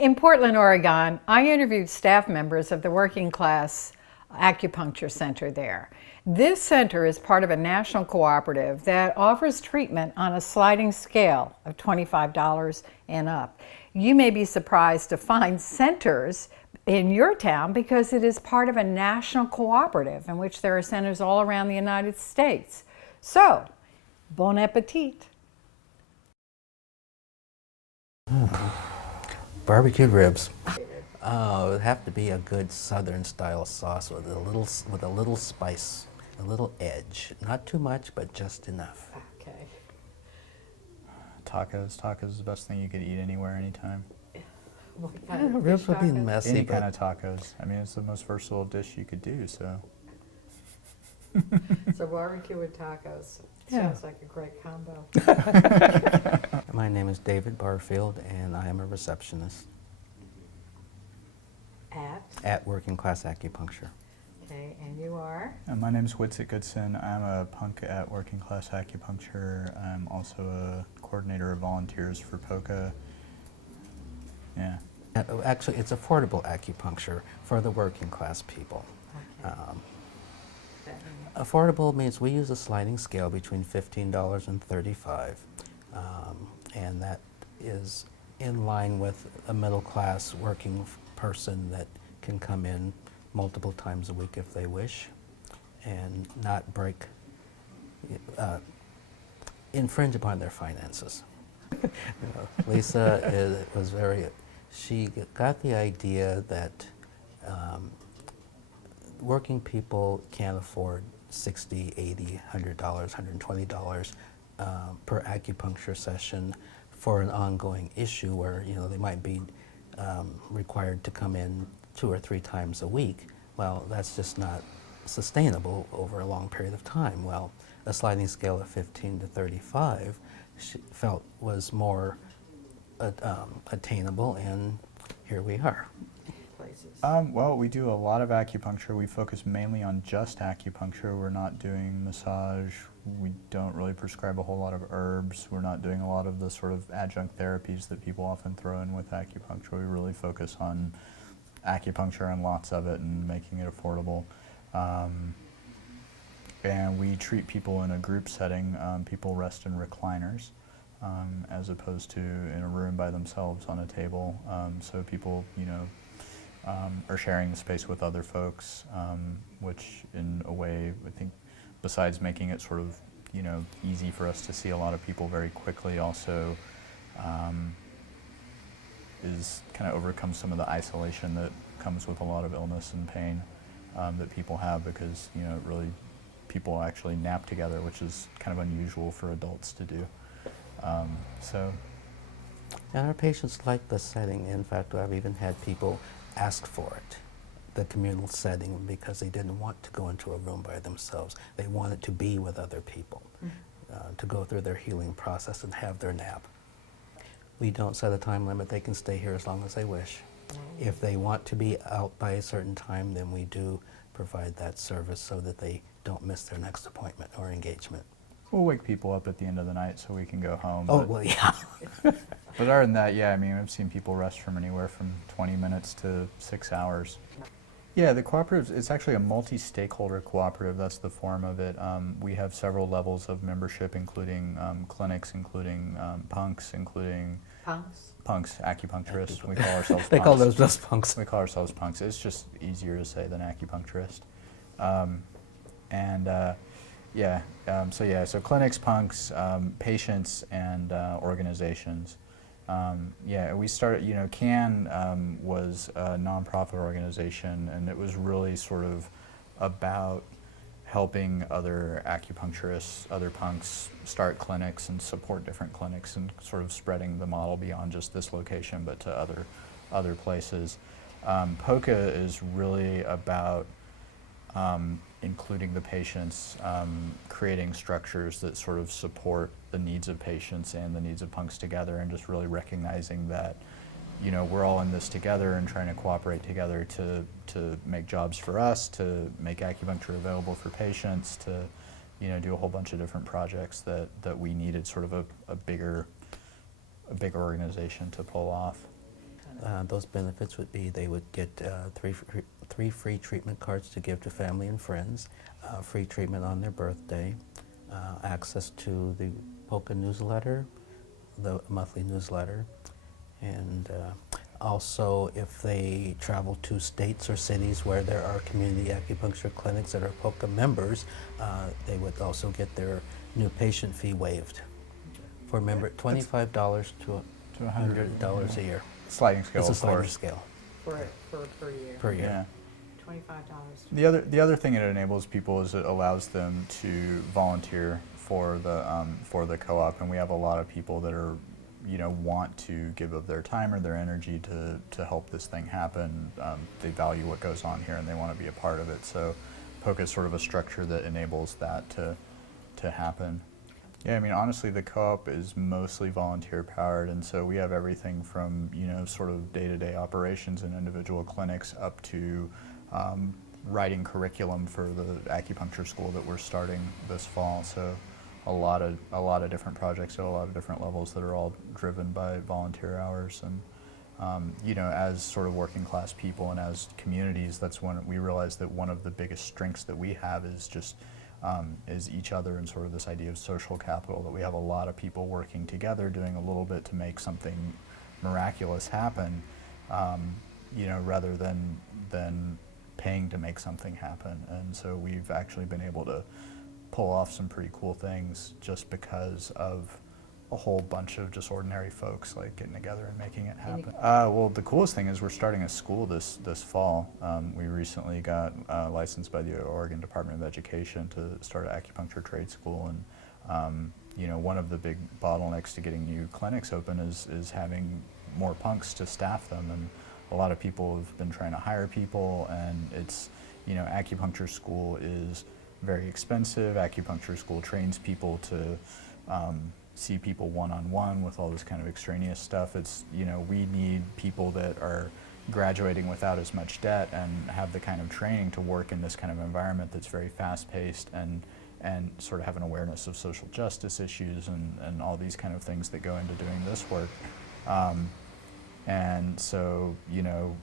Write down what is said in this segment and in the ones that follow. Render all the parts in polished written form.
In Portland, Oregon, I interviewed staff members of the Working Class Acupuncture Center there. This center is part of a national cooperative that offers treatment on a sliding scale of $25 and up. You may be surprised to find centers in your town because it is part of a national cooperative in which there are centers all around the United States. So, bon appetit. Barbecued ribs. Oh, it would have to be a good Southern style sauce with a little spice, a little edge. Not too much, but just enough. Okay. Tacos. Tacos is the best thing you could eat anywhere, anytime. What kind of Ribs fish would be tacos? messy, Any but kind of tacos. I mean, it's the most versatile dish you could do, so. So barbecue with tacos. Yeah. Sounds like a great combo. my name is David Barfield, and I am a receptionist at Working Class Acupuncture. Okay, and you are? My name is Whitsitt Goodson. I'm a punk at Working Class Acupuncture. I'm also a coordinator of volunteers for POCA. Yeah. Actually, it's affordable acupuncture for the working class people. Okay. Affordable means we use a sliding scale between $15 and $35, and that is in line with a middle-class working person that can come in multiple times a week if they wish, and not infringe upon their finances. Lisa she got the idea that working people can't afford $60, $80, $100, $120 per acupuncture session for an ongoing issue where they might be required to come in 2 or 3 times a week. Well, that's just not sustainable over a long period of time. Well, a sliding scale of 15 to 35 she felt was more attainable, and here we are. Well, we do a lot of acupuncture. We focus mainly on just acupuncture. We're not doing massage. We don't really prescribe a whole lot of herbs. We're not doing a lot of the sort of adjunct therapies that people often throw in with acupuncture. We really focus on acupuncture and lots of it and making it affordable. And we treat people in a group setting. People rest in recliners as opposed to in a room by themselves on a table. So people, are sharing the space with other folks, which in a way, I think, besides making it sort of, easy for us to see a lot of people very quickly, also is kind of overcomes some of the isolation that comes with a lot of illness and pain that people have, because, really people actually nap together, which is kind of unusual for adults to do. And our patients like the setting. In fact, I've even had people ask for it, the communal setting, because they didn't want to go into a room by themselves. They wanted to be with other people, to go through their healing process and have their nap. We don't set a time limit. They can stay here as long as they wish. If they want to be out by a certain time, then we do provide that service so that they don't miss their next appointment or engagement. We'll wake people up at the end of the night so we can go home. Oh, well, yeah. But other than that, yeah, I mean, I've seen people rest from anywhere from 20 minutes to 6 hours. Yeah, the cooperative, it's actually a multi-stakeholder cooperative. That's the form of it. We have several levels of membership, including clinics, including punks, including... Punks, acupuncturists. We call ourselves punks. They call those just punks. We call ourselves punks. It's just easier to say than acupuncturist. So clinics, punks, patients, and organizations. We started, CAN was a nonprofit organization, and it was really sort of about helping other acupuncturists, other punks start clinics and support different clinics, and sort of spreading the model beyond just this location, but to other places. POCA is really about including the patients, creating structures that sort of support the needs of patients and the needs of punks together, and just really recognizing that, we're all in this together and trying to cooperate together to make jobs for us, to make acupuncture available for patients, to, do a whole bunch of different projects that we needed sort of a bigger organization to pull off. Those benefits would be they would get three free treatment cards to give to family and friends, free treatment on their birthday, access to the POCA newsletter, the monthly newsletter, and also if they travel to states or cities where there are community acupuncture clinics that are POCA members, they would also get their new patient fee waived for member $25 to $100 a year. Sliding scale, It's a of sliding course. scale For per year. per year. Yeah. $25. The other thing it enables people is it allows them to volunteer for the co-op, and we have a lot of people that are, you know, want to give of their time or their energy to help this thing happen. They value what goes on here and they want to be a part of it. So POCA is sort of a structure that enables that to happen. Yeah, I mean, honestly, the co-op is mostly volunteer powered, and so we have everything from, you know, sort of day-to-day operations in individual clinics up to writing curriculum for the acupuncture school that we're starting this fall. So a lot of different projects at a lot of different levels that are all driven by volunteer hours. And you know, as sort of working class people and as communities, that's when we realize that one of the biggest strengths that we have is just is each other, and sort of this idea of social capital, that we have a lot of people working together doing a little bit to make something miraculous happen, you know, rather than paying to make something happen. And so we've actually been able to pull off some pretty cool things just because of a whole bunch of just ordinary folks like getting together and making it happen. Well, the coolest thing is we're starting a school this fall. We recently got licensed by the Oregon Department of Education to start an acupuncture trade school, and you know, one of the big bottlenecks to getting new clinics open is having more punks to staff them, and a lot of people have been trying to hire people, and it's, you know, acupuncture school is very expensive. Acupuncture school trains people to see people one-on-one with all this kind of extraneous stuff. It's, you know, we need people that are graduating without as much debt and have the kind of training to work in this kind of environment that's very fast-paced and sort of have an awareness of social justice issues and all these kind of things that go into doing this work. And so, you know,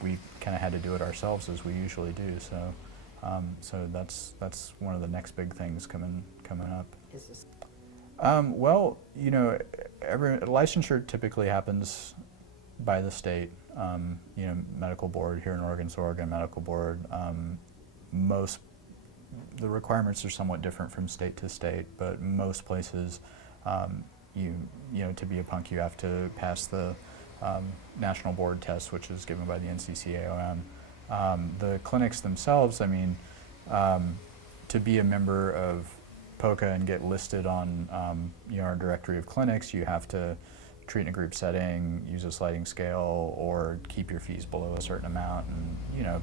we kind of had to do it ourselves, as we usually do. So, so that's one of the next big things coming up. Well, you know, licensure typically happens by the state. You know, medical board here in Oregon, so Oregon Medical Board. The requirements are somewhat different from state to state, but most places, you know, to be a punk, you have to pass the national board test, which is given by the NCCAOM. The clinics themselves, I mean, to be a member of POCA and get listed on you know, our directory of clinics, you have to treat in a group setting, use a sliding scale, or keep your fees below a certain amount. And you know,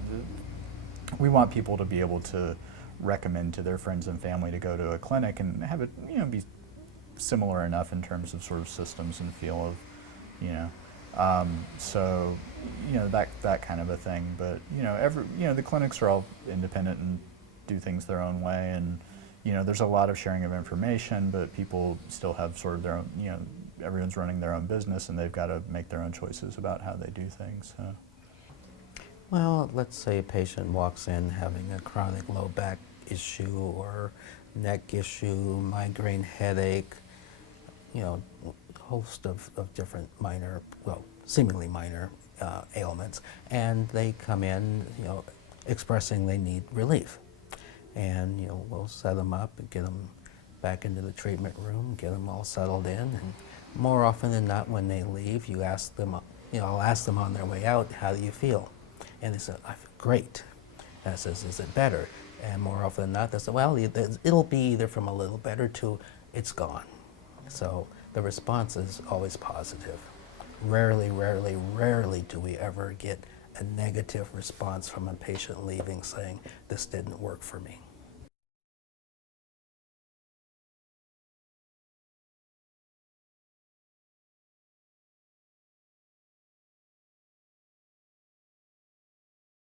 we want people to be able to recommend to their friends and family to go to a clinic and have it, you know, be similar enough in terms of sort of systems and feel of, you know. So, you know, that kind of a thing. But you know, the clinics are all independent and do things their own way, and you know, there's a lot of sharing of information, but people still have sort of their own, you know, everyone's running their own business and they've got to make their own choices about how they do things. So. Well, let's say a patient walks in having a chronic low back issue or neck issue, migraine headache, you know, a host of different minor, well, seemingly minor ailments, and they come in, you know, expressing they need relief. And you know, we'll set them up and get them back into the treatment room, get them all settled in, and more often than not, when they leave, you ask them, you know, I'll ask them on their way out, how do you feel? And they say, I feel great. And I says, is it better? And more often than not, they say, well, it'll be either from a little better to it's gone. So the response is always positive. Rarely do we ever get a negative response from a patient leaving saying, this didn't work for me.